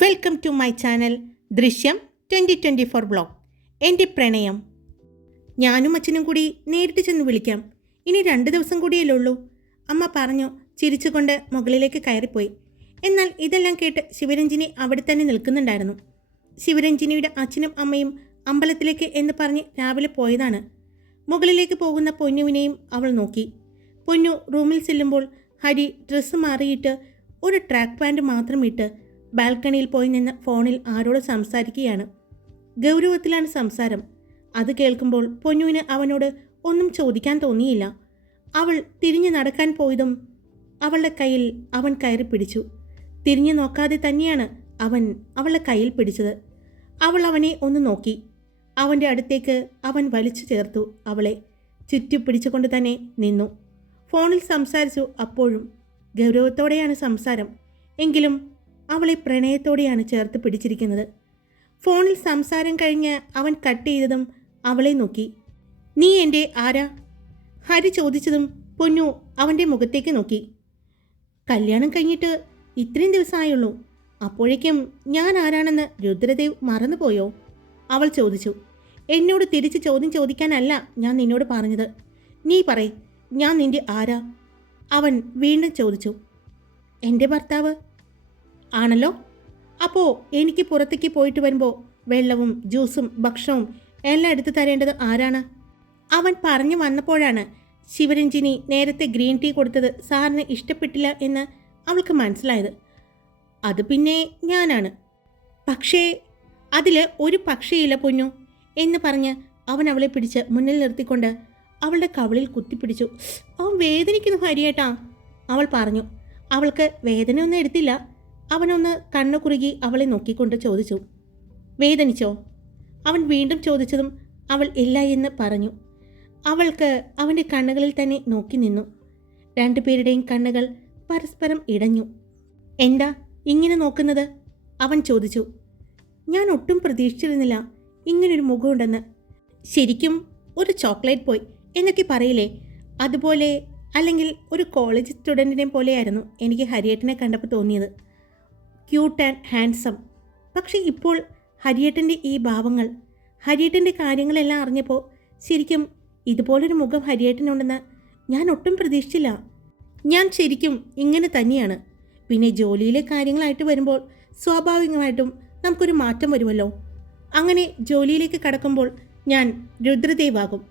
Welcome to my channel Drishyam twenty twenty four blog എന്റെ പ്രണയം. ഞാനും അച്ഛനും കൂടി നേരിട്ട് ചെന്ന് വിളിക്കാം. ഇനി രണ്ട് ദിവസം കൂടിയല്ലേ ഉള്ളൂ. അമ്മ പറഞ്ഞു ചിരിച്ചുകൊണ്ട് മുകളിലേക്ക് കയറിപ്പോയി. എന്നാൽ ഇതെല്ലാം കേട്ട് ശിവരഞ്ജിനി അവിടെ തന്നെ നിൽക്കുന്നുണ്ടായിരുന്നു. ശിവരഞ്ജിനിയുടെ അച്ഛനും അമ്മയും അമ്പലത്തിലേക്ക് എന്ന് പറഞ്ഞ് രാവിലെ പോയതാണ്. മുകളിലേക്ക് പോകുന്ന പൊന്നുവിനെയും അവൾ നോക്കി. പൊന്നു റൂമിൽ ചെല്ലുമ്പോൾ ഹരി ഡ്രസ്സ് മാറിയിട്ട് ഒരു ട്രാക്ക് പാന്റ് മാത്രം ഇട്ട് ബാൽക്കണിയിൽ പോയി നിന്ന് ഫോണിൽ ആരോട് സംസാരിക്കുകയാണ്. ഗൗരവത്തിലാണ് സംസാരം. അത് കേൾക്കുമ്പോൾ പൊന്നുവിന് അവനോട് ഒന്നും ചോദിക്കാൻ തോന്നിയില്ല. അവൾ തിരിഞ്ഞു നടക്കാൻ പോയതും അവളുടെ കയ്യിൽ അവൻ കയറി പിടിച്ചു. തിരിഞ്ഞു നോക്കാതെ തന്നെയാണ് അവൻ അവളുടെ കയ്യിൽ പിടിച്ചത്. അവൾ അവനെ ഒന്ന് നോക്കി. അവന്റെ അടുത്തേക്ക് അവൻ വലിച്ചു ചേർത്തു അവളെ. ചുറ്റി പിടിച്ചുകൊണ്ട് തന്നെ നിന്നു. ഫോണിൽ സംസാരിച്ചു അപ്പോഴും ഗൗരവത്തോടെയാണ് സംസാരം. എങ്കിലും അവളെ പ്രണയത്തോടെയാണ് ചേർത്ത് പിടിച്ചിരിക്കുന്നത്. ഫോണിൽ സംസാരം കഴിഞ്ഞ് അവൻ കട്ട് ചെയ്തതും അവളെ നോക്കി. നീ എന്റെ ആരാ? ഹരി ചോദിച്ചതും പൊന്നു അവന്റെ മുഖത്തേക്ക് നോക്കി. കല്യാണം കഴിഞ്ഞിട്ട് ഇത്രയും ദിവസമായുള്ളൂ. അപ്പോഴേക്കും ഞാൻ ആരാണെന്ന് രുദ്രദേവ് മറന്നുപോയോ? അവൾ ചോദിച്ചു. എന്നോട് തിരിച്ച് ചോദ്യം ചോദിക്കാനല്ല ഞാൻ നിന്നോട് പറഞ്ഞത്. നീ പറയ് ഞാൻ നിന്റെ ആരാ? അവൻ വീണ്ടും ചോദിച്ചു. എന്റെ ഭർത്താവ് ആണല്ലോ? അപ്പോൾ എനിക്ക് പുറത്തേക്ക് പോയിട്ട് വരുമ്പോൾ വെള്ളവും ജ്യൂസും ഭക്ഷണവും എല്ലാം എടുത്തു തരേണ്ടത് ആരാണ്? അവൻ പറഞ്ഞു വന്നപ്പോഴാണ് ശിവരഞ്ജിനി നേരത്തെ ഗ്രീൻ ടീ കൊടുത്തത് സാറിന് ഇഷ്ടപ്പെട്ടില്ല എന്ന് അവൾക്ക് മനസ്സിലായത്. അത് പിന്നെ ഞാനാണ്. പക്ഷേ അതിൽ ഒരു പക്ഷേയില്ല പൊന്നു എന്ന് പറഞ്ഞ് അവൻ അവളെ പിടിച്ച് മുന്നിൽ നിർത്തിക്കൊണ്ട് അവളുടെ കവളിൽ കുത്തിപ്പിടിച്ചു. അവൻ വേദനിക്കുന്നു ഹരിയേട്ടാ അവൾ പറഞ്ഞു. അവൾക്ക് വേദനയൊന്നും എടുത്തില്ല. അവനൊന്ന് കണ്ണു കുറുകി അവളെ നോക്കിക്കൊണ്ട് ചോദിച്ചു വേദനിച്ചോ? അവൻ വീണ്ടും ചോദിച്ചതും അവൾ ഇല്ല എന്ന് പറഞ്ഞു. അവൾക്ക് അവന്റെ കണ്ണുകളിൽ തന്നെ നോക്കി നിന്നു. രണ്ടുപേരുടെയും കണ്ണുകൾ പരസ്പരം ഇടഞ്ഞു. എന്താ ഇങ്ങനെ നോക്കുന്നത്? അവൻ ചോദിച്ചു. ഞാൻ ഒട്ടും പ്രതീക്ഷിച്ചിരുന്നില്ല ഇങ്ങനൊരു മുഖമുണ്ടെന്ന്. ശരിക്കും ഒരു ചോക്ലേറ്റ് പോയി എന്നൊക്കെ പറയില്ലേ? അതുപോലെ അല്ലെങ്കിൽ ഒരു കോളേജ് സ്റ്റുഡന്റിനെ പോലെയായിരുന്നു എനിക്ക് ഹരിയേട്ടനെ കണ്ടപ്പോൾ തോന്നിയത്. ക്യൂട്ട് ആൻഡ് ഹാൻസം പക്ഷേ ഇപ്പോൾ ഹരിയേട്ടന്റെ ഈ ഭാവങ്ങൾ ഹരിയേട്ടന്റെ കാര്യങ്ങളെല്ലാം അറിഞ്ഞപ്പോൾ ശരിക്കും ഇതുപോലൊരു മുഖം ഹരിയേട്ടനുണ്ടെന്ന് ഞാൻ ഒട്ടും പ്രതീക്ഷിച്ചില്ല. ഞാൻ ശരിക്കും ഇങ്ങനെ തന്നെയാണ്. പിന്നെ ജോലിയിലെ കാര്യങ്ങളായിട്ട് വരുമ്പോൾ സ്വാഭാവികമായിട്ടും നമുക്കൊരു മാറ്റം വരുമല്ലോ. അങ്ങനെ ജോലിയിലേക്ക് കടക്കുമ്പോൾ ഞാൻ രുദ്രദേവാകും.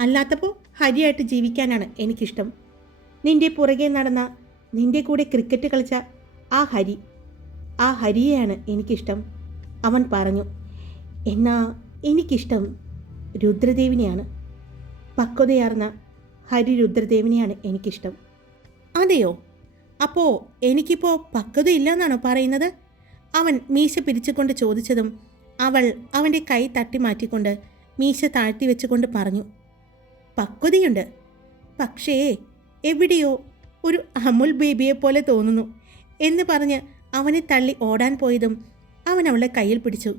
അല്ലാത്തപ്പോൾ ഹരിയായിട്ട് ജീവിക്കാനാണ് എനിക്കിഷ്ടം. നിന്റെ പുറകെ നടന്ന നിന്റെ കൂടെ ക്രിക്കറ്റ് കളിച്ച ആ ഹരി ആ ഹരിയെയാണ് എനിക്കിഷ്ടം. അവൻ പറഞ്ഞു എന്നാ എനിക്കിഷ്ടം രുദ്രദേവിനെയാണ്. പക്വതയാർന്ന ഹരി രുദ്രദേവിനെയാണ് എനിക്കിഷ്ടം. അതെയോ? അപ്പോൾ എനിക്കിപ്പോൾ പക്വതയില്ല എന്നാണോ പറയുന്നത്? അവൻ മീശ പിരിച്ചുകൊണ്ട് ചോദിച്ചതും അവൾ അവന്റെ കൈ തട്ടി മാറ്റിക്കൊണ്ട് മീശ താഴ്ത്തി വെച്ചുകൊണ്ട് പറഞ്ഞു പക്വതയുണ്ട്. പക്ഷേ എവിടെയോ ഒരു അമുൽ ബേബിയെ പോലെ തോന്നുന്നു എന്ന് പറഞ്ഞ് അവനെ തള്ളി ഓടാൻ പോയതും അവൻ അവളെ കയ്യിൽ പിടിച്ചു.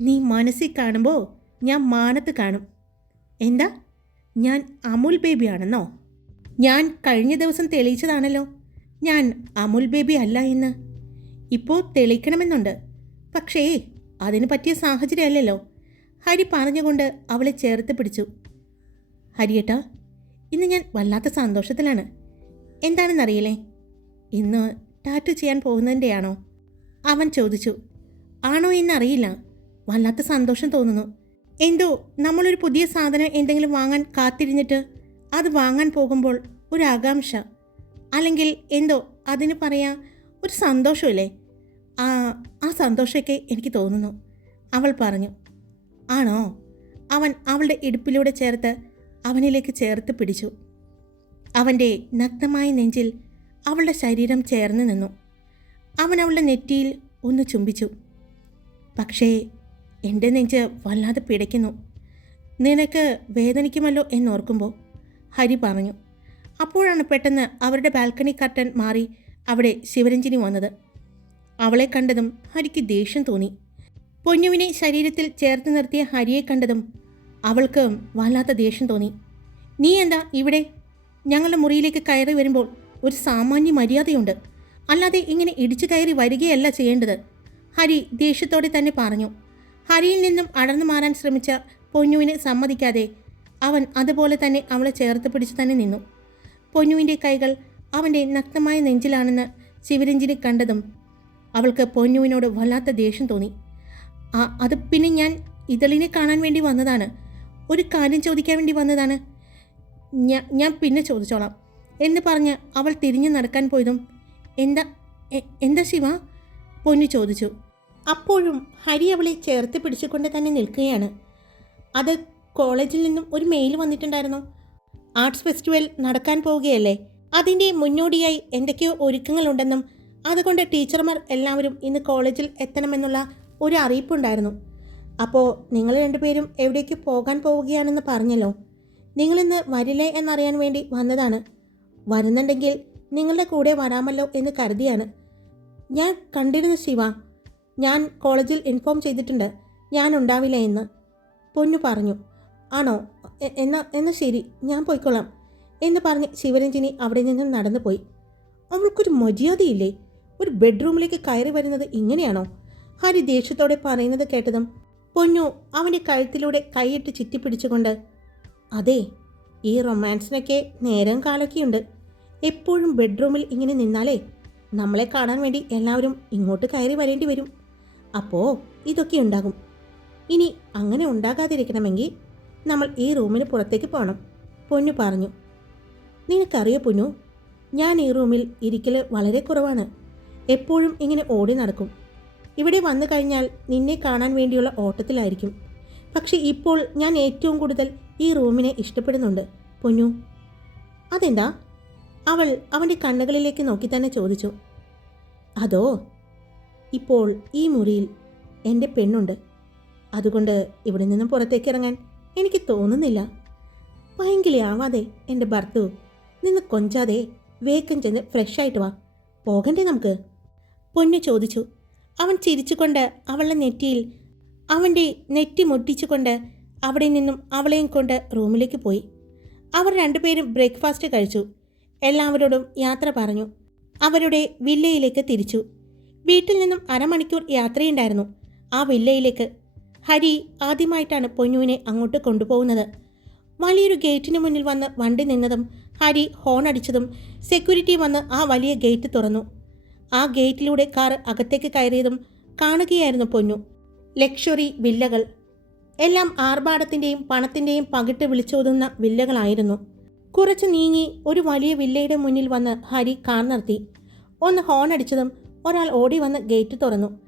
നീ മനസ്സിൽ കാണുമ്പോൾ ഞാൻ മാനത്ത് കാണും. എന്താ? ഞാൻ അമുൽ ബേബിയാണെന്നോ? ഞാൻ കഴിഞ്ഞ ദിവസം തെളിയിച്ചതാണല്ലോ. ഞാൻ അമുൽ ബേബി അല്ല എന്ന്. ഇപ്പോൾ തെളിയിക്കണമെന്നുണ്ട്. പക്ഷേ അതിന് പറ്റിയ സാഹചര്യമല്ലല്ലോ. ഹരി പറഞ്ഞുകൊണ്ട് അവളെ ചേർത്ത് പിടിച്ചു. ഹരിയേട്ടാ ഇന്ന് ഞാൻ വല്ലാത്ത സന്തോഷത്തിലാണ്. എന്താണെന്നറിയില്ലേ? ഇന്ന് ടാറ്റു ചെയ്യാൻ പോകുന്നതിന്റെയാണോ? അവൻ ചോദിച്ചു. ആണോ എന്നറിയില്ല. വല്ലാത്ത സന്തോഷം തോന്നുന്നു. എന്തോ നമ്മളൊരു പുതിയ സാധനം എന്തെങ്കിലും വാങ്ങാൻ കാത്തിരിഞ്ഞിട്ട് അത് വാങ്ങാൻ പോകുമ്പോൾ ഒരു ആകാംക്ഷ. അല്ലെങ്കിൽ എന്തോ അതിന് പറയാ ഒരു സന്തോഷമില്ലേ? ആ ആ സന്തോഷമൊക്കെ എനിക്ക് തോന്നുന്നു. അവൾ പറഞ്ഞു. ആണോ? അവൻ അവളുടെ ഇടുപ്പിലൂടെ ചേർത്ത് അവനിലേക്ക് ചേർത്ത് പിടിച്ചു. അവന്റെ നഗ്നമായ നെഞ്ചിൽ അവളുടെ ശരീരം ചേർന്ന് നിന്നു. അവൻ അവളുടെ നെറ്റിയിൽ ഒന്ന് ചുംബിച്ചു. പക്ഷേ എന്റെ നെഞ്ച് വല്ലാതെ പിടയ്ക്കുന്നു. നിനക്ക് വേദനിക്കുമല്ലോ എന്നോർക്കുമ്പോൾ ഹരി പറഞ്ഞു. അപ്പോഴാണ് പെട്ടെന്ന് അവരുടെ ബാൽക്കണി കർട്ടൻ മാറി അവിടെ ശിവരഞ്ജിനി വന്നത്. അവളെ കണ്ടതും ഹരിക്ക് ദേഷ്യം തോന്നി. പൊന്നുവിനെ ശരീരത്തിൽ ചേർത്ത് നിർത്തിയ ഹരിയെ കണ്ടതും അവൾക്ക് വല്ലാത്ത ദേഷ്യം തോന്നി. നീ എന്താ ഇവിടെ? ഞങ്ങളുടെ മുറിയിലേക്ക് കയറി വരുമ്പോൾ ഒരു സാമാന്യ മര്യാദയുണ്ട്. അല്ലാതെ ഇങ്ങനെ ഇടിച്ചു കയറി വരികയല്ല ചെയ്യേണ്ടത്. ഹരി ദേഷ്യത്തോടെ തന്നെ പറഞ്ഞു. ഹരിയിൽ നിന്നും അടർന്നു മാറാൻ ശ്രമിച്ച പൊന്നുവിനെ സമ്മതിക്കാതെ അവൻ അതുപോലെ തന്നെ അവളെ ചേർത്ത് പിടിച്ചു തന്നെ നിന്നു. പൊന്നുവിന്റെ കൈകൾ അവന്റെ നഗ്നമായ നെഞ്ചിലാണെന്ന് ശിവരഞ്ജിനി കണ്ടതും അവൾക്ക് പൊന്നുവിനോട് വല്ലാത്ത ദേഷ്യം തോന്നി. ആ അത് പിന്നെ ഞാൻ ഇതളിനെ കാണാൻ വേണ്ടി വന്നതാണ്. ഒരു കാര്യം ചോദിക്കാൻ വേണ്ടി വന്നതാണ്. ഞാൻ ഞാൻ പിന്നെ ചോദിച്ചോളാം. എന്ന് പറഞ്ഞ് അവൾ തിരിഞ്ഞു നടക്കാൻ പോയതും എന്താ എന്താ ശിവ? പൊന്നു ചോദിച്ചു. അപ്പോഴും ഹരി അവളെ ചേർത്ത് പിടിച്ചുകൊണ്ട് തന്നെ നിൽക്കുകയാണ്. അത് കോളേജിൽ നിന്നും ഒരു മെയിൽ വന്നിട്ടുണ്ടായിരുന്നു. ആർട്സ് ഫെസ്റ്റിവൽ നടക്കാൻ പോവുകയല്ലേ? അതിന്റെ മുന്നോടിയായി എന്തൊക്കെയോ ഒരുക്കങ്ങളുണ്ടെന്നും അതുകൊണ്ട് ടീച്ചർമാർ എല്ലാവരും ഇന്ന് കോളേജിൽ എത്തണമെന്നുള്ള ഒരു അറിയിപ്പുണ്ടായിരുന്നു. അപ്പോൾ നിങ്ങൾ രണ്ടുപേരും എവിടേക്ക് പോകാൻ പോവുകയാണെന്ന് പറഞ്ഞല്ലോ. നിങ്ങളിന്ന് വരില്ലേ എന്നറിയാൻ വേണ്ടി വന്നതാണ്. വരുന്നുണ്ടെങ്കിൽ നിങ്ങളുടെ കൂടെ വരാമല്ലോ എന്ന് കരുതിയാണ്. ഞാൻ കണ്ടിരുന്നു ശിവ. ഞാൻ കോളേജിൽ ഇൻഫോം ചെയ്തിട്ടുണ്ട്. ഞാൻ ഉണ്ടാവില്ല എന്ന്. പൊന്നു പറഞ്ഞു. ആണോ? എന്നാ എന്നാ ശരി. ഞാൻ പോയിക്കൊള്ളാം എന്ന് പറഞ്ഞ് ശിവരഞ്ജിനി അവിടെ നിന്നും നടന്നു പോയി അവൾക്കൊരു മര്യാദയില്ലേ? ഒരു ബെഡ്റൂമിലേക്ക് കയറി വരുന്നത് ഇങ്ങനെയാണോ? ഹരി ദേഷ്യത്തോടെ പറയുന്നത് കേട്ടതും പൊന്നു അവന്റെ കഴുത്തിലൂടെ കൈയിട്ട് ചുറ്റിപ്പിടിച്ചുകൊണ്ട് അതെ ഈ റൊമാൻസിനൊക്കെ നേരം കാലൊക്കെയുണ്ട്. എപ്പോഴും ബെഡ്റൂമിൽ ഇങ്ങനെ നിന്നാലേ നമ്മളെ കാണാൻ വേണ്ടി എല്ലാവരും ഇങ്ങോട്ട് കയറി വരേണ്ടി വരും. അപ്പോൾ ഇതൊക്കെ ഉണ്ടാകും. ഇനി അങ്ങനെ ഉണ്ടാകാതിരിക്കണമെങ്കിൽ നമ്മൾ ഈ റൂമിന് പുറത്തേക്ക് പോകണം പൊന്നു പറഞ്ഞു. നിനക്കറിയോ പൊന്നു ഞാൻ ഈ റൂമിൽ ഇരിക്കൽ വളരെ കുറവാണ്. എപ്പോഴും ഇങ്ങനെ ഓടി നടക്കും. ഇവിടെ വന്നു കഴിഞ്ഞാൽ നിന്നെ കാണാൻ വേണ്ടിയുള്ള ഓട്ടത്തിലായിരിക്കും. പക്ഷേ ഇപ്പോൾ ഞാൻ ഏറ്റവും കൂടുതൽ ഈ റൂമിനെ ഇഷ്ടപ്പെടുന്നുണ്ട്. പൊന്നു അതെന്താ? അവൾ അവന്റെ കണ്ണുകളിലേക്ക് നോക്കി തന്നെ ചോദിച്ചു അതോ ഇപ്പോൾ ഈ മുറിയിൽ എന്റെ പെണ്ണുണ്ട്? അതുകൊണ്ട് ഇവിടെ നിന്നും പുറത്തേക്ക് ഇറങ്ങാൻ എനിക്ക് തോന്നുന്നില്ല. ഭയങ്കരയാവാതെ എന്റെ ഭർത്തു നിന്ന് കൊഞ്ചാതെ വേഗം ചെന്ന് ഫ്രഷ് ആയിട്ട് വാ. പോകണ്ടേ നമുക്ക്? പൊന്നു ചോദിച്ചു. അവൻ ചിരിച്ചുകൊണ്ട് അവളുടെ നെറ്റിയിൽ അവന്റെ നെറ്റി മുട്ടിച്ചുകൊണ്ട് അവിടെ നിന്നും അവളെയും കൊണ്ട് റൂമിലേക്ക് പോയി. അവർ രണ്ടുപേരും ബ്രേക്ക്ഫാസ്റ്റ് കഴിച്ചു. എല്ലാവരോടും യാത്ര പറഞ്ഞു. അവരുടെ വില്ലയിലേക്ക് തിരിച്ചു. വീട്ടിൽ നിന്നും അരമണിക്കൂർ യാത്രയുണ്ടായിരുന്നു. ആ വില്ലയിലേക്ക് ഹരി ആദ്യമായിട്ടാണ് പൊന്നുവിനെ അങ്ങോട്ട് കൊണ്ടുപോകുന്നത്. വലിയൊരു ഗേറ്റിന് മുന്നിൽ വന്ന് വണ്ടി നിന്നതും ഹരി ഹോൺ അടിച്ചതും സെക്യൂരിറ്റി വന്ന് ആ വലിയ ഗേറ്റ് തുറന്നു. ആ ഗേറ്റിലൂടെ കാർ അകത്തേക്ക് കയറിയതും കാണുകയായിരുന്നു പൊന്നു. ലക്ഷറി വില്ലകൾ. എല്ലാം ആർഭാടത്തിന്റെയും പണത്തിന്റെയും പകിട്ട് വിളിച്ചോതുന്ന വില്ലകളായിരുന്നു. കുറച്ച് നീങ്ങി ഒരു വലിയ വില്ലയുടെ മുന്നിൽ വന്ന് ഹരി കാർ നിർത്തി. ഒന്ന് ഹോൺ അടിച്ചതും ഒരാൾ ഓടി വന്ന് ഗേറ്റ് തുറന്നു.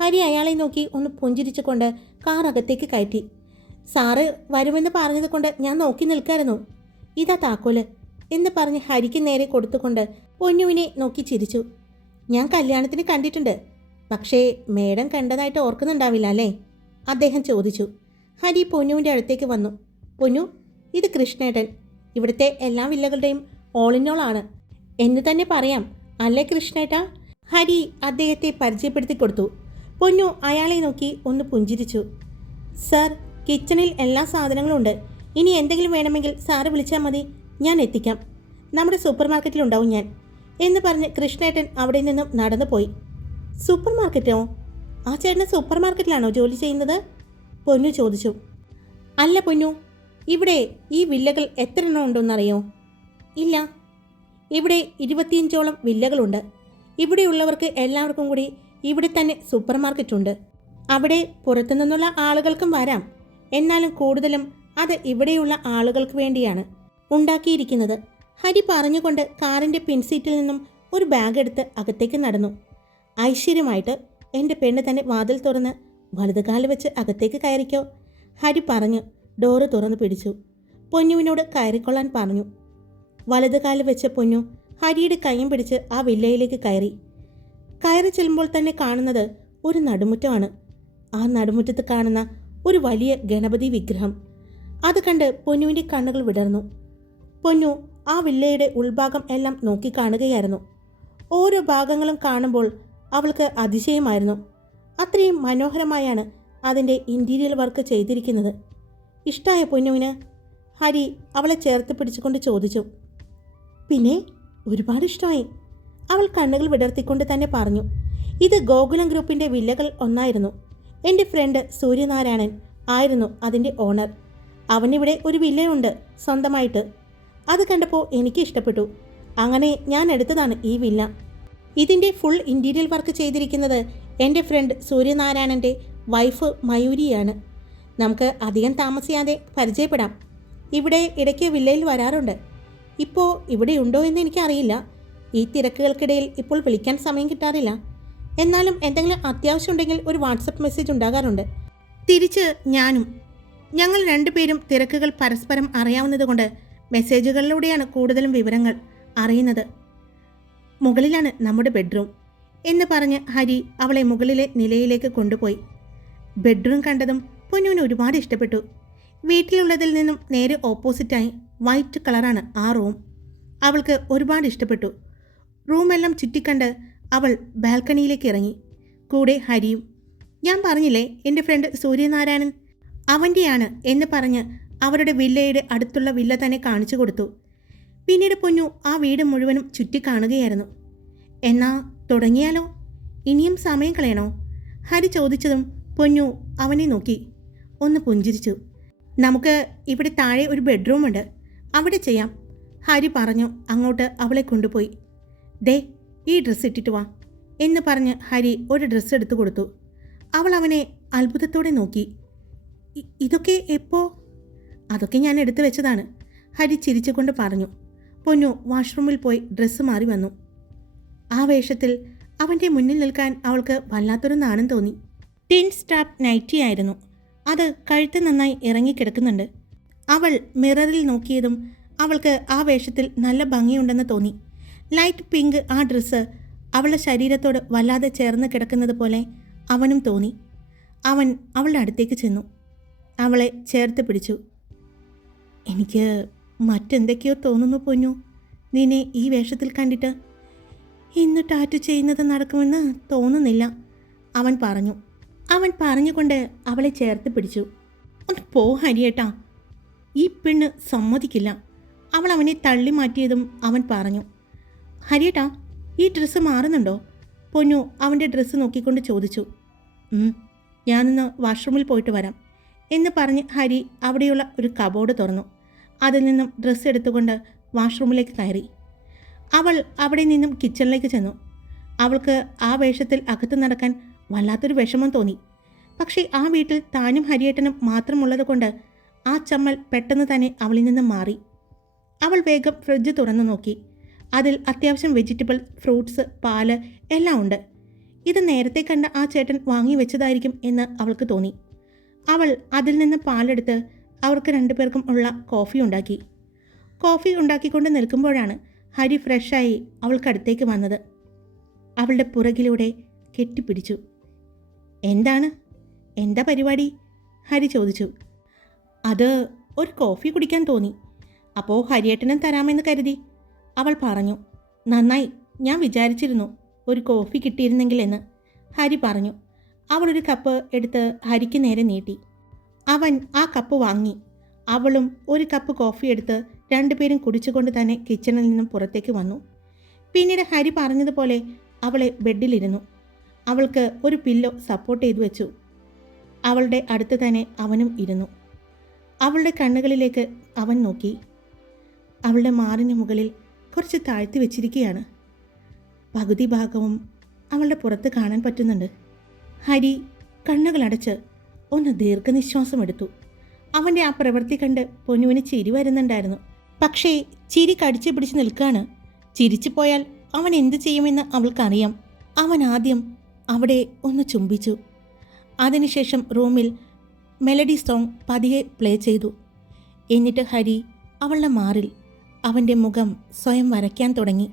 ഹരി അയാളെ നോക്കി ഒന്ന് പുഞ്ചിരിച്ചുകൊണ്ട് കാർ അകത്തേക്ക് കയറ്റി. സാറ് വരുമെന്ന് പറഞ്ഞത് കൊണ്ട് ഞാൻ നോക്കി നിൽക്കായിരുന്നു. ഇതാ താക്കോൽ എന്ന് പറഞ്ഞ് ഹരിക്ക് നേരെ കൊടുത്തുകൊണ്ട് പൊന്നുവിനെ നോക്കി ചിരിച്ചു. ഞാൻ കല്യാണത്തിന് കണ്ടിട്ടുണ്ട്. പക്ഷേ മേഡം കണ്ടതായിട്ട് ഓർക്കുന്നുണ്ടാവില്ല അല്ലേ? അദ്ദേഹം ചോദിച്ചു. ഹരി പൊന്നുവിന്റെ അടുത്തേക്ക് വന്നു. പൊന്നു ഇത് കൃഷ്ണേട്ടൻ. ഇവിടുത്തെ എല്ലാ വില്ലകളുടെയും ഓൾ ഇൻ ഓൾ ആണ്. എന്ന് തന്നെ പറയാം. അല്ലേ കൃഷ്ണേട്ട? ഹരി അദ്ദേഹത്തെ പരിചയപ്പെടുത്തി കൊടുത്തു. പൊന്നു അയാളെ നോക്കി ഒന്ന് പുഞ്ചിരിച്ചു. സർ കിച്ചണിൽ എല്ലാ സാധനങ്ങളും ഉണ്ട്. ഇനി എന്തെങ്കിലും വേണമെങ്കിൽ സാറ് വിളിച്ചാൽ മതി. ഞാൻ എത്തിക്കാം. നമ്മുടെ സൂപ്പർ മാർക്കറ്റിലുണ്ടാവും ഞാൻ. എന്ന് പറഞ്ഞ് കൃഷ്ണേട്ടൻ അവിടെ നിന്നും നടന്നു പോയി. സൂപ്പർ മാർക്കറ്റോ ആ ചേട്ടൻ സൂപ്പർ മാർക്കറ്റിലാണോ ജോലി ചെയ്യുന്നത്? പൊന്നു ചോദിച്ചു. അല്ല പൊന്നു ഇവിടെ ഈ വില്ലകൾ എത്ര എണ്ണം ഉണ്ടെന്നറിയോ? ഇല്ല. ഇവിടെ ഇരുപത്തിയഞ്ചോളം വില്ലകളുണ്ട്. ഇവിടെയുള്ളവർക്ക് എല്ലാവർക്കും കൂടി ഇവിടെ തന്നെ സൂപ്പർ മാർക്കറ്റ് ഉണ്ട് അവിടെ പുറത്തു നിന്നുള്ള ആളുകൾക്കും വരാം. എന്നാലും കൂടുതലും അത് ഇവിടെയുള്ള ആളുകൾക്ക് വേണ്ടിയാണ് ഉണ്ടാക്കിയിരിക്കുന്നത്. ഹരി പറഞ്ഞുകൊണ്ട് കാറിന്റെ പിൻസീറ്റിൽ നിന്നും ഒരു ബാഗ് എടുത്ത് അകത്തേക്ക് നടന്നു. ഐശ്വര്യമായിട്ട് എന്റെ പെണ്ണ് തന്നെ വാതിൽ തുറന്ന് വലതുകാൽ വെച്ച് അകത്തേക്ക് കയറിക്കോ? ഹരി പറഞ്ഞു ഡോറ് തുറന്നു പിടിച്ചു. പൊന്നുവിനോട് കയറിക്കൊള്ളാൻ പറഞ്ഞു. വലതുകാൽ വെച്ച പൊന്നു ഹരിയുടെ കൈയും പിടിച്ച് ആ വില്ലയിലേക്ക് കയറി. കയറി ചെല്ലുമ്പോൾ തന്നെ കാണുന്നത് ഒരു നടുമുറ്റമാണ്. ആ നടുമുറ്റത്ത് കാണുന്ന ഒരു വലിയ ഗണപതി വിഗ്രഹം. അത് കണ്ട് പൊന്നുവിന്റെ കണ്ണുകൾ വിടർന്നു. പൊന്നു ആ വില്ലയുടെ ഉൾഭാഗം എല്ലാം നോക്കി കാണുകയായിരുന്നു. ഓരോ ഭാഗങ്ങളും കാണുമ്പോൾ അവൾക്ക് അതിശയമായിരുന്നു. അത്രയും മനോഹരമായാണ് അതിന്റെ ഇന്റീരിയർ വർക്ക് ചെയ്തിരിക്കുന്നത്. ഇഷ്ടമായ പൊന്നുവിന് ഹരി അവളെ ചേർത്ത് പിടിച്ചുകൊണ്ട് ചോദിച്ചു. പിന്നെ ഒരുപാട് ഇഷ്ടമായി അവൾ കണ്ണുകൾ വിടർത്തിക്കൊണ്ട് തന്നെ പറഞ്ഞു. ഇത് ഗോകുലം ഗ്രൂപ്പിന്റെ വില്ലകൾ ഒന്നായിരുന്നു. എന്റെ ഫ്രണ്ട് സൂര്യനാരായണൻ ആയിരുന്നു അതിന്റെ ഓണർ. അവനിവിടെ ഒരു വില്ലയുണ്ട് സ്വന്തമായിട്ട്. അത് കണ്ടപ്പോൾ എനിക്ക് ഇഷ്ടപ്പെട്ടു. അങ്ങനെ ഞാൻ എടുത്തതാണ് ഈ വില്ല. ഇതിന്റെ ഫുൾ ഇന്റീരിയൽ വർക്ക് ചെയ്തിരിക്കുന്നത് എന്റെ ഫ്രണ്ട് സൂര്യനാരായണന്റെ വൈഫ് മയൂരിയാണ്. നമുക്ക് അധികം താമസിയാതെ പരിചയപ്പെടാം. ഇവിടെ ഇടയ്ക്ക് വില്ലയിൽ വരാറുണ്ട്. ഇപ്പോൾ ഇവിടെ ഉണ്ടോ എന്ന് എനിക്കറിയില്ല. ഈ തിരക്കുകൾക്കിടയിൽ ഇപ്പോൾ വിളിക്കാൻ സമയം കിട്ടാറില്ല. എന്നാലും എന്തെങ്കിലും അത്യാവശ്യം ഉണ്ടെങ്കിൽ ഒരു വാട്സപ്പ് മെസ്സേജ് ഉണ്ടാകാറുണ്ട്. തിരിച്ച് ഞാനും. ഞങ്ങൾ രണ്ടുപേരും തിരക്കുകൾ പരസ്പരം അറിയാവുന്നതുകൊണ്ട് മെസ്സേജുകളിലൂടെയാണ് കൂടുതലും വിവരങ്ങൾ അറിയുന്നത്. മുകളിലാണ് നമ്മുടെ ബെഡ്റൂം എന്ന് പറഞ്ഞ് ഹരി അവളെ മുകളിലെ നിലയിലേക്ക് കൊണ്ടുപോയി. ബെഡ്റൂം കണ്ടതും പൊന്നുവിന് ഒരുപാട് ഇഷ്ടപ്പെട്ടു. വീട്ടിലുള്ളതിൽ നിന്നും നേരെ ഓപ്പോസിറ്റായി വൈറ്റ് കളറാണ് ആ റൂം. അവൾക്ക് ഒരുപാട് ഇഷ്ടപ്പെട്ടു. റൂമെല്ലാം ചുറ്റിക്കണ്ട് അവൾ ബാൽക്കണിയിലേക്ക് ഇറങ്ങി. കൂടെ ഹരിയും ഞാൻ പറഞ്ഞില്ലേ എന്റെ ഫ്രണ്ട് സൂര്യനാരായണൻ അവന്റെയാണ് എന്ന് പറഞ്ഞ് അവരുടെ വില്ലയുടെ അടുത്തുള്ള വില്ല തന്നെ കാണിച്ചു കൊടുത്തു. പിന്നീട് പൊന്നു ആ വീട് മുഴുവനും ചുറ്റിക്കാണുകയായിരുന്നു. എന്നാ തുടങ്ങിയാലോ? ഇനിയും സമയം കളയണോ? ഹരി ചോദിച്ചതും പൊന്നു അവനെ നോക്കി. ഒന്ന് പുഞ്ചിരിച്ചു. നമുക്ക് ഇവിടെ താഴെ ഒരു ബെഡ്റൂമുണ്ട്. അവിടെ ചെയ്യാം. ഹരി പറഞ്ഞു. അങ്ങോട്ട് അവളെ കൊണ്ടുപോയി. ദേ ഈ ഡ്രസ്സ് ഇട്ടിട്ട് വാ എന്ന് പറഞ്ഞ് ഹരി ഒരു ഡ്രസ്സ് എടുത്തു കൊടുത്തു. അവൾ അവനെ അത്ഭുതത്തോടെ നോക്കി. ഇതൊക്കെ എപ്പോ? അതൊക്കെ ഞാൻ എടുത്തു വെച്ചതാണ് ഹരി ചിരിച്ചുകൊണ്ട് പറഞ്ഞു. പൊന്നു വാഷ്റൂമിൽ പോയി ഡ്രസ്സ് മാറി വന്നു. ആ വേഷത്തിൽ അവന്റെ മുന്നിൽ നിൽക്കാൻ അവൾക്ക് വല്ലാത്തൊരു നാണം തോന്നി. ടിൻ സ്റ്റാപ്പ് നൈറ്റി ആയിരുന്നു. അത് കഴുത്ത് നന്നായി ഇറങ്ങിക്കിടക്കുന്നുണ്ട്. അവൾ മിററിൽ നോക്കിയതും അവൾക്ക് ആ വേഷത്തിൽ നല്ല ഭംഗിയുണ്ടെന്ന് തോന്നി. ലൈറ്റ് പിങ്ക് ആ ഡ്രസ്സ് അവളുടെ ശരീരത്തോട് വല്ലാതെ ചേർന്ന് കിടക്കുന്നത് പോലെ അവനും തോന്നി. അവൻ അവളുടെ അടുത്തേക്ക് ചെന്നു. അവളെ ചേർത്ത് പിടിച്ചു. എനിക്ക് മറ്റെന്തൊക്കെയോ തോന്നുന്നു പൊന്നു. നിന്നെ ഈ വേഷത്തിൽ കണ്ടിട്ട്. ഇന്ന് ടാറ്റു ചെയ്യുന്നത് നടക്കുമെന്ന് തോന്നുന്നില്ല അവൻ പറഞ്ഞു. അവൻ പറഞ്ഞുകൊണ്ട് അവളെ ചേർത്ത് പിടിച്ചു. ഒന്ന് പോ ഹരിയേട്ടാ. ഈ പെണ്ണ് സമ്മതിക്കില്ല. അവൾ അവനെ തള്ളി മാറ്റിയതും അവൻ പറഞ്ഞു. ഹരിയേട്ടാ ഈ ഡ്രസ്സ് മാറുന്നുണ്ടോ? പൊന്നു അവന്റെ ഡ്രസ്സ് നോക്കിക്കൊണ്ട് ചോദിച്ചു. "ഉം, ഞാനിന്ന് വാഷ്റൂമിൽ പോയിട്ട് വരാം എന്ന് പറഞ്ഞ് ഹരി അവിടെയുള്ള ഒരു കബോർഡ് തുറന്നു. അതിൽ നിന്നും ഡ്രസ്സ് എടുത്തുകൊണ്ട് വാഷ്റൂമിലേക്ക് കയറി. അവൾ അവിടെ നിന്നും കിച്ചണിലേക്ക് ചെന്നു. അവൾക്ക് ആ വേഷത്തിൽ അകത്ത് നടക്കാൻ വല്ലാത്തൊരു വിഷമം തോന്നി. പക്ഷേ ആ വീട്ടിൽ താനും ഹരിയേട്ടനും മാത്രമുള്ളത് കൊണ്ട് ആ ചമ്മൽ പെട്ടെന്ന് തന്നെ അവളിൽ നിന്ന് മാറി. അവൾ വേഗം ഫ്രിഡ്ജ് തുറന്നു നോക്കി. അതിൽ അത്യാവശ്യം വെജിറ്റബിൾ ഫ്രൂട്ട്സ് പാൽ എല്ലാം ഉണ്ട്. ഇത് നേരത്തെ കണ്ട ആ ചേട്ടൻ വാങ്ങി വെച്ചതായിരിക്കും എന്ന് അവൾക്ക് തോന്നി. അവൾ അതിൽ നിന്ന് പാലെടുത്ത് അവർക്ക് രണ്ടുപേർക്കും ഉള്ള കോഫി ഉണ്ടാക്കി. കോഫി ഉണ്ടാക്കിക്കൊണ്ട് നിൽക്കുമ്പോഴാണ് ഹരി ഫ്രഷായി അവൾക്കടുത്തേക്ക് വന്നത്. അവളുടെ പുറകിലൂടെ കെട്ടിപ്പിടിച്ചു. എന്താണ്? എന്താ പരിപാടി? ഹരി ചോദിച്ചു. അത് ഒരു കോഫി കുടിക്കാൻ തോന്നി. അപ്പോൾ ഹരിയേട്ടനും തരാമെന്ന് കരുതി. അവൾ പറഞ്ഞു നന്നായി. ഞാൻ വിചാരിച്ചിരുന്നു ഒരു കോഫി കിട്ടിയിരുന്നെങ്കിൽ എന്ന്. ഹരി പറഞ്ഞു. അവൾ ഒരു കപ്പ് എടുത്ത് ഹരിക്ക് നേരെ നീട്ടി. അവൻ ആ കപ്പ് വാങ്ങി. അവളും ഒരു കപ്പ് കോഫി എടുത്ത് രണ്ടുപേരും കുടിച്ചുകൊണ്ട് തന്നെ കിച്ചണിൽ നിന്നും പുറത്തേക്ക് വന്നു. പിന്നീട് ഹരി പറഞ്ഞതുപോലെ അവളെ ബെഡിലിരുന്നു. അവൾക്ക് ഒരു പില്ലോ സപ്പോർട്ട് ചെയ്തു വെച്ചു. അവളുടെ അടുത്ത് തന്നെ അവനും ഇരുന്നു. അവളുടെ കണ്ണുകളിലേക്ക് അവൻ നോക്കി. അവളുടെ മാറിന് മുകളിൽ കുറച്ച് താഴ്ത്തി വെച്ചിരിക്കുകയാണ് പകുതി ഭാഗവും അവളുടെ പുറത്ത് കാണാൻ പറ്റുന്നുണ്ട്. ഹരി കണ്ണുകളടച്ച് ഒന്ന് ദീർഘനിശ്വാസം എടുത്തു. അവന്റെ ആ പ്രവൃത്തി കണ്ട് പൊന്നുവിന് ചിരി വരുന്നുണ്ടായിരുന്നു. പക്ഷേ ചിരി കടിച്ചു പിടിച്ച് നിൽക്കുകയാണ്. ചിരിച്ചു പോയാൽ അവൻ എന്ത് ചെയ്യുമെന്ന് അവൾക്കറിയാം. അവൻ ആദ്യം അവിടെ ഒന്ന് ചുംബിച്ചു. അതിനുശേഷം റൂമിൽ മെലഡി സോങ് പതിയെ പ്ലേ ചെയ്തു. എന്നിട്ട് ഹരി അവളുടെ മാറിൽ അവന്റെ മുഖം സ്വയം വരയ്ക്കാൻ തുടങ്ങി.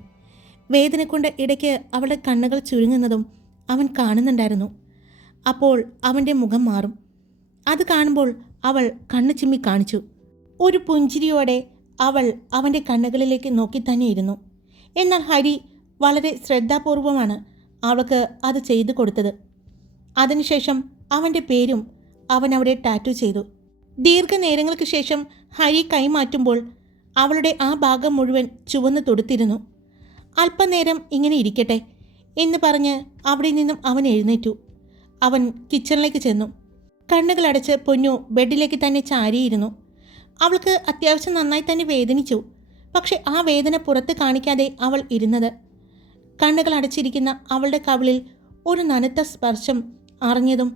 വേദന കൊണ്ട് ഇടയ്ക്ക് അവളുടെ കണ്ണുകൾ ചുരുങ്ങുന്നതും അവൻ കാണുന്നുണ്ടായിരുന്നു. അപ്പോൾ അവന്റെ മുഖം മാറും. അത് കാണുമ്പോൾ അവൾ കണ്ണു ചിമ്മി കാണിച്ചു. ഒരു പുഞ്ചിരിയോടെ അവൾ അവന്റെ കണ്ണുകളിലേക്ക് നോക്കി തന്നെ ഇരുന്നു എന്നാൽ ഹരി വളരെ ശ്രദ്ധാപൂർവമാണ് അവൾക്ക് അത് ചെയ്തു കൊടുത്തത്. അതിനുശേഷം അവന്റെ പേരും അവൻ അവിടെ ടാറ്റു ചെയ്തു. ദീർഘനേരങ്ങൾക്ക് ശേഷം ഹരി കൈമാറ്റുമ്പോൾ അവളുടെ ആ ഭാഗം മുഴുവൻ ചുവന്ന് തൊടുത്തിരുന്നു. അല്പനേരം ഇങ്ങനെ ഇരിക്കട്ടെ എന്ന് പറഞ്ഞ് അവിടെ നിന്നും അവൻ എഴുന്നേറ്റു. അവൻ കിച്ചണിലേക്ക് ചെന്നു. കണ്ണുകളടച്ച് പൊന്നു ബെഡിലേക്ക് തന്നെ ചാരിയിരുന്നു. അവൾക്ക് അത്യാവശ്യം നന്നായി തന്നെ വേദനിച്ചു. പക്ഷെ ആ വേദന പുറത്ത് കാണിക്കാതെ അവൾ ഇരുന്നത് കണ്ണുകൾ അടച്ചിരിക്കുന്ന അവളുടെ കവിളിൽ ഒരു നനത്ത സ്പർശം അറിഞ്ഞതും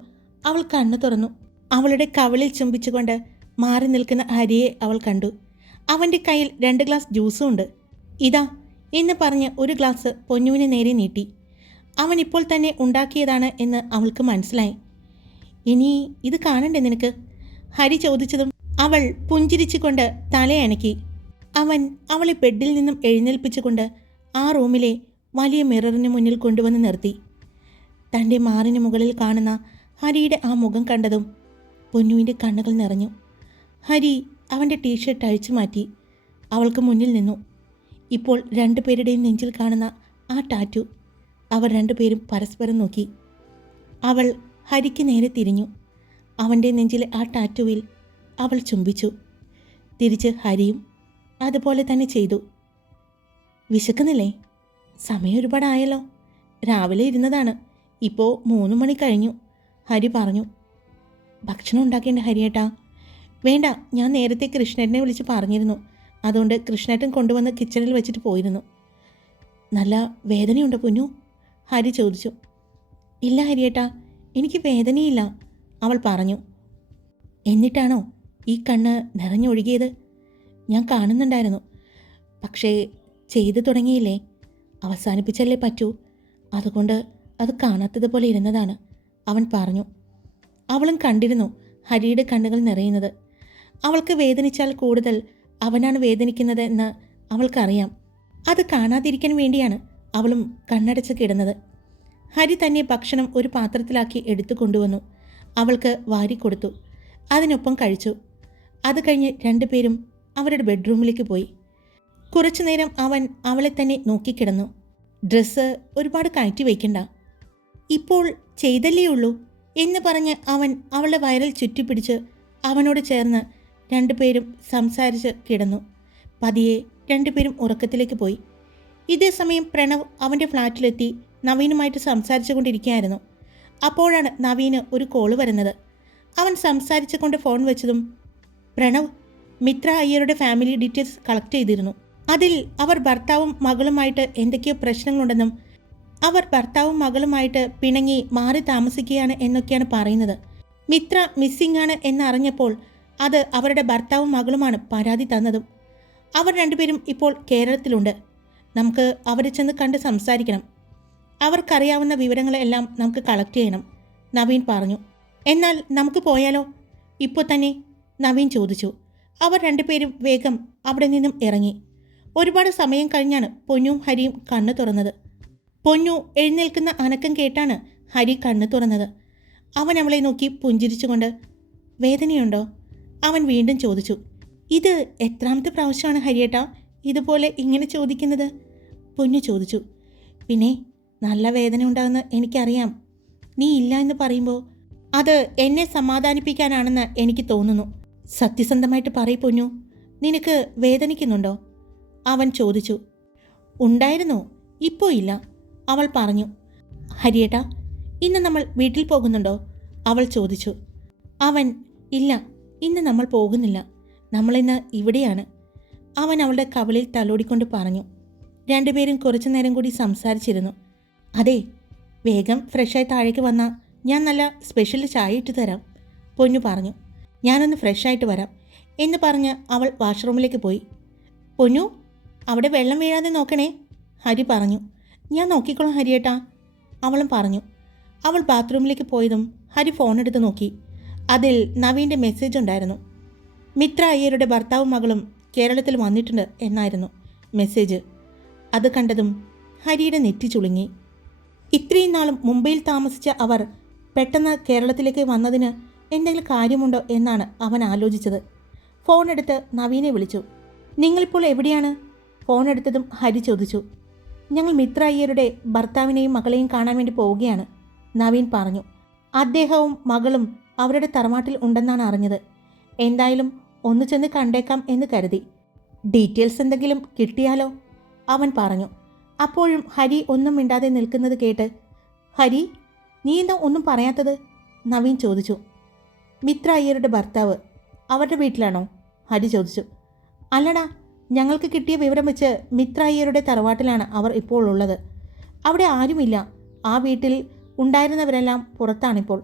അവൾ കണ്ണു തുറന്നു. അവളുടെ കവിളിൽ ചുംബിച്ചുകൊണ്ട് മാറി നിൽക്കുന്ന ഹരിയെ അവൾ കണ്ടു. അവന്റെ കയ്യിൽ രണ്ട് ഗ്ലാസ് ജ്യൂസും ഉണ്ട്. ഇതാ എന്ന് പറഞ്ഞ് ഒരു ഗ്ലാസ് പൊന്നുവിന് നേരെ നീട്ടി. അവൻ ഇപ്പോൾ തന്നെ ഉണ്ടാക്കിയതാണ് എന്ന് അവൾക്ക് മനസ്സിലായി. ഇനി ഇത് കാണണ്ടേ നിനക്ക്? ഹരി ചോദിച്ചതും അവൾ പുഞ്ചിരിച്ചുകൊണ്ട് തലയണക്കി അവൻ അവളെ ബെഡിൽ നിന്നും എഴുന്നേൽപ്പിച്ചുകൊണ്ട് ആ റൂമിലെ വലിയ മിററിന് മുന്നിൽ കൊണ്ടുവന്ന് നിർത്തി. തന്റെ മാറിന് മുകളിൽ കാണുന്ന ഹരിയുടെ ആ മുഖം കണ്ടതും പൊന്നുവിന്റെ കണ്ണുകൾ നിറഞ്ഞു. ഹരി അവന്റെ ടീഷർട്ട് അഴിച്ചു മാറ്റി അവൾക്ക് മുന്നിൽ നിന്നു. ഇപ്പോൾ രണ്ടുപേരുടെയും നെഞ്ചിൽ കാണുന്ന ആ ടാറ്റു അവർ രണ്ടുപേരും പരസ്പരം നോക്കി. അവൾ ഹരിക്ക് നേരെ തിരിഞ്ഞു. അവന്റെ നെഞ്ചിലെ ആ ടാറ്റുവിൽ അവൾ ചുംബിച്ചു. തിരിച്ച് ഹരിയും അതുപോലെ തന്നെ ചെയ്തു. വിശക്കുന്നില്ലേ? സമയം ഒരുപാടായല്ലോ. രാവിലെ ഇരുന്നതാണ്. ഇപ്പോൾ മൂന്ന് മണി കഴിഞ്ഞു. ഹരി പറഞ്ഞു ഭക്ഷണം ഉണ്ടാക്കേണ്ട ഹരിയേട്ടാ. വേണ്ട ഞാൻ നേരത്തെ കൃഷ്ണേട്ടനെ വിളിച്ച് പറഞ്ഞിരുന്നു. അതുകൊണ്ട് കൃഷ്ണേട്ടൻ കൊണ്ടുവന്ന് കിച്ചണിൽ വെച്ചിട്ട് പോയിരുന്നു. നല്ല വേദനയുണ്ട് പൊന്നു? ഹരി ചോദിച്ചു. ഇല്ല ഹരിയേട്ടാ എനിക്ക് വേദനയില്ല അവൾ പറഞ്ഞു. എന്നിട്ടാണോ ഈ കണ്ണ് നിറഞ്ഞൊഴുകിയത്? ഞാൻ കാണുന്നുണ്ടായിരുന്നു. പക്ഷേ ചെയ്തു തുടങ്ങിയില്ലേ? അവസാനിപ്പിച്ചല്ലേ പറ്റൂ? അതുകൊണ്ട് അത് കാണാത്തതുപോലെ ഇരുന്നതാണ്. അവൻ പറഞ്ഞു. അവളും കണ്ടിരുന്നു ഹരിയുടെ കണ്ണുകൾ നിറയുന്നത്. അവൾക്ക് വേദനിച്ചാൽ കൂടുതൽ അവനാണ് വേദനിക്കുന്നത് എന്ന് അവൾക്കറിയാം. അത് കാണാതിരിക്കാൻ വേണ്ടിയാണ് അവളും കണ്ണടച്ച് കിടന്നത്. ഹരി തന്നെ ഭക്ഷണം ഒരു പാത്രത്തിലാക്കി എടുത്തു കൊണ്ടുവന്നു. അവൾക്ക് വാരിക്കൊടുത്തു അതിനൊപ്പം കഴിച്ചു. അത് കഴിഞ്ഞ് രണ്ടുപേരും അവരുടെ ബെഡ്റൂമിലേക്ക് പോയി. കുറച്ചു നേരം അവൻ അവളെ തന്നെ നോക്കിക്കിടന്നു. ഡ്രസ്സ് ഒരുപാട് കയറ്റി വയ്ക്കണ്ട. ഇപ്പോൾ ചെയ്തല്ലേ ഉള്ളൂ എന്ന് പറഞ്ഞ് അവൻ അവളുടെ വയറിൽ ചുറ്റിപ്പിടിച്ച് അവനോട് ചേർന്ന് രണ്ടുപേരും സംസാരിച്ച് കിടന്നു. പതിയെ രണ്ടുപേരും ഉറക്കത്തിലേക്ക് പോയി. ഇതേ സമയം പ്രണവ് അവന്റെ ഫ്ലാറ്റിലെത്തി നവീനുമായിട്ട് സംസാരിച്ചു കൊണ്ടിരിക്കുകയായിരുന്നു അപ്പോഴാണ് നവീന് ഒരു കോൾ വരുന്നത്. അവൻ സംസാരിച്ചുകൊണ്ട് ഫോൺ വെച്ചതും പ്രണവ് മിത്ര അയ്യരുടെ ഫാമിലി ഡീറ്റെയിൽസ് കളക്ട് ചെയ്തിരുന്നു. അതിൽ അവർ ഭർത്താവും മകളുമായിട്ട് എന്തൊക്കെയോ പ്രശ്നങ്ങളുണ്ടെന്നും അവർ ഭർത്താവും മകളുമായിട്ട് പിണങ്ങി മാറി താമസിക്കുകയാണ് എന്നൊക്കെയാണ് പറയുന്നത്. മിത്ര മിസ്സിംഗ് ആണ് എന്നറിഞ്ഞപ്പോൾ അത് അവരുടെ ഭർത്താവും മകളുമാണ് പരാതി തന്നതും. അവർ രണ്ടുപേരും ഇപ്പോൾ കേരളത്തിലുണ്ട്. നമുക്ക് അവരെ ചെന്ന് കണ്ട് സംസാരിക്കണം. അവർക്കറിയാവുന്ന വിവരങ്ങളെല്ലാം നമുക്ക് കളക്ട് ചെയ്യണം നവീൻ പറഞ്ഞു. എന്നാൽ നമുക്ക് പോയാലോ? ഇപ്പോൾ തന്നെ നവീൻ ചോദിച്ചു. അവർ രണ്ടുപേരും വേഗം അവിടെ നിന്നും ഇറങ്ങി. ഒരുപാട് സമയം കഴിഞ്ഞാണ് പൊന്നും ഹരിയും കണ്ണു തുറന്നത്. പൊന്നു എഴുന്നേൽക്കുന്ന അനക്കം കേട്ടാണ് ഹരി കണ്ണു തുറന്നത്. അവൻ അവളെ നോക്കി പുഞ്ചിരിച്ചുകൊണ്ട് വേദനയുണ്ടോ? അവൻ വീണ്ടും ചോദിച്ചു. ഇത് എത്രാമത്തെ പ്രാവശ്യമാണ് ഹരിയേട്ടാ ഇതുപോലെ ഇങ്ങനെ ചോദിക്കുന്നത്? പൊന്നു ചോദിച്ചു. പിന്നെ നല്ല വേദന ഉണ്ടാകുന്ന എനിക്കറിയാം. നീ ഇല്ല എന്ന് പറയുമ്പോൾ അത് എന്നെ സമാധാനിപ്പിക്കാനാണെന്ന് എനിക്ക് തോന്നുന്നു. സത്യസന്ധമായിട്ട് പറയ് പൊന്നു. നിനക്ക് വേദനിക്കുന്നുണ്ടോ? അവൻ ചോദിച്ചു ഉണ്ടായിരുന്നോ? ഇപ്പോൾ ഇല്ല അവൾ പറഞ്ഞു. ഹരിയേട്ട ഇന്ന് നമ്മൾ വീട്ടിൽ പോകുന്നുണ്ടോ? അവൾ ചോദിച്ചു. അവൻ ഇല്ല ഇന്ന് നമ്മൾ പോകുന്നില്ല. നമ്മളിന്ന് ഇവിടെയാണ് അവൻ അവളുടെ കവളിൽ തലോടിക്കൊണ്ട് പറഞ്ഞു. രണ്ടുപേരും കുറച്ചു നേരം കൂടി സംസാരിച്ചിരുന്നു. അതെ വേഗം ഫ്രഷായി താഴേക്ക് വന്നാൽ ഞാൻ നല്ല സ്പെഷ്യൽ ചായ ഇട്ട് തരാം പൊന്നു പറഞ്ഞു. ഞാനൊന്ന് ഫ്രഷായിട്ട് വരാം എന്ന് പറഞ്ഞ് അവൾ വാഷ്റൂമിലേക്ക് പോയി. പൊന്നു അവിടെ വെള്ളം വീഴാതെ നോക്കണേ. ഹരി പറഞ്ഞു. ഞാൻ നോക്കിക്കോളാം ഹരിയേട്ടാ. അവളും പറഞ്ഞു. അവൾ ബാത്റൂമിലേക്ക് പോയതും ഹരി ഫോൺ എടുത്ത് നോക്കി. അതിൽ നവീന്റെ മെസ്സേജ് ഉണ്ടായിരുന്നു. മിത്ര അയ്യരുടെ ഭർത്താവും മകളും കേരളത്തിൽ വന്നിട്ടുണ്ട് എന്നായിരുന്നു മെസ്സേജ് അത് കണ്ടതും ഹരിയുടെ നെറ്റി ചുളുങ്ങി. ഇത്രയും നാളും മുംബൈയിൽ താമസിച്ച അവർ പെട്ടെന്ന് കേരളത്തിലേക്ക് വന്നതിന് എന്തെങ്കിലും കാര്യമുണ്ടോ എന്നാണ് അവൻ ആലോചിച്ചത്. ഫോൺ എടുത്ത് നവീനെ വിളിച്ചു. നിങ്ങളിപ്പോൾ എവിടെയാണ്? ഫോൺ എടുത്തതും ഹരി ചോദിച്ചു. ഞങ്ങൾ മിത്ര അയ്യരുടെ ഭർത്താവിനെയും മകളെയും കാണാൻ വേണ്ടി പോവുകയാണ് നവീൻ പറഞ്ഞു. അദ്ദേഹവും മകളും അവരുടെ തറവാട്ടിൽ ഉണ്ടെന്നാണ് അറിഞ്ഞത്. എന്തായാലും ഒന്ന് ചെന്ന് കണ്ടേക്കാം എന്ന് കരുതി. ഡീറ്റെയിൽസ് എന്തെങ്കിലും കിട്ടിയാലോ? അവൻ പറഞ്ഞു. അപ്പോഴും ഹരി ഒന്നും മിണ്ടാതെ നിൽക്കുന്നത് കേട്ട് ഹരി നീ എന്താ ഒന്നും പറയാത്തത്? നവീൻ ചോദിച്ചു. മിത്ര അയ്യരുടെ ഭർത്താവ് അവരുടെ വീട്ടിലാണോ? ഹരി ചോദിച്ചു. അല്ലടാ ഞങ്ങൾക്ക് കിട്ടിയ വിവരം വെച്ച് മിത്രയ്യരുടെ തറവാട്ടിലാണ് അവർ ഇപ്പോൾ ഉള്ളത്. അവിടെ ആരുമില്ല. ആ വീട്ടിൽ ഉണ്ടായിരുന്നവരെല്ലാം പുറത്താണിപ്പോൾ.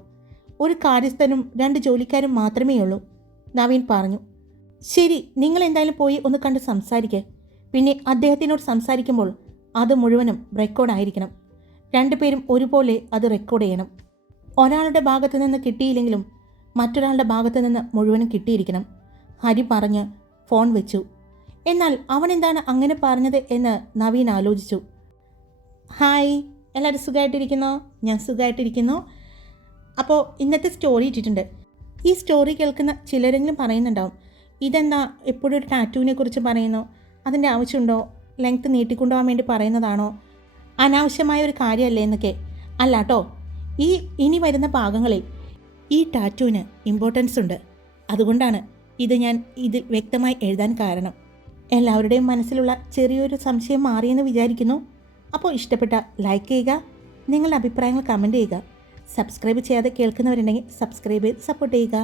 ഒരു കാര്യസ്ഥനും രണ്ട് ജോലിക്കാരും മാത്രമേ ഉള്ളൂ നവീൻ പറഞ്ഞു. ശരി നിങ്ങൾ എന്തായാലും പോയി ഒന്ന് കണ്ട് സംസാരിക്കുക പിന്നെ അദ്ദേഹത്തിനോട് സംസാരിക്കുമ്പോൾ അത് മുഴുവനും റെക്കോർഡായിരിക്കണം രണ്ടുപേരും ഒരുപോലെ അത് റെക്കോർഡ് ചെയ്യണം. ഒരാളുടെ ഭാഗത്തു നിന്ന് കിട്ടിയില്ലെങ്കിലും മറ്റൊരാളുടെ ഭാഗത്തു നിന്ന് മുഴുവനും കിട്ടിയിരിക്കണം. ഹരി പറഞ്ഞ് ഫോൺ വെച്ചു. എന്നാൽ അവൻ എന്താണ് അങ്ങനെ പറഞ്ഞത് എന്ന് നവീൻ ആലോചിച്ചു. ഹായ് എല്ലാവരും സുഖമായിട്ടിരിക്കുന്നോ? ഞാൻ സുഖമായിട്ടിരിക്കുന്നു. അപ്പോൾ ഇന്നത്തെ സ്റ്റോറി ഇട്ടിട്ടുണ്ട്. ഈ സ്റ്റോറി കേൾക്കുന്ന ചിലരെങ്കിലും പറയുന്നുണ്ടാവും ഇതെന്താ എപ്പോഴും ഒരു ടാറ്റുവിനെ കുറിച്ച് പറയുന്നു? അതിന്റെ ആവശ്യമുണ്ടോ? ലെങ്ത് നീട്ടിക്കൊണ്ടുപോകാൻ വേണ്ടി പറയുന്നതാണോ? അനാവശ്യമായ ഒരു കാര്യമല്ലേ എന്നൊക്കെ. അല്ല കേട്ടോ ഈ ഇനി വരുന്ന ഭാഗങ്ങളിൽ ഈ ടാറ്റുവിന് ഇമ്പോർട്ടൻസ് ഉണ്ട്. അതുകൊണ്ടാണ് ഇത് ഞാൻ ഇതിൽ വ്യക്തമായി എഴുതാൻ കാരണം. എല്ലാവരുടെയും മനസ്സിലുള്ള ചെറിയൊരു സംശയം മാറിയെന്ന് വിചാരിക്കുന്നു. അപ്പോൾ ഇഷ്ടപ്പെട്ട ലൈക്ക് ചെയ്യുക നിങ്ങളുടെ അഭിപ്രായങ്ങൾ കമന്റ് ചെയ്യുക. സബ്സ്ക്രൈബ് ചെയ്യാതെ കേൾക്കുന്നവരുണ്ടെങ്കിൽ സബ്സ്ക്രൈബ് ചെയ്ത് സപ്പോർട്ട് ചെയ്യുക.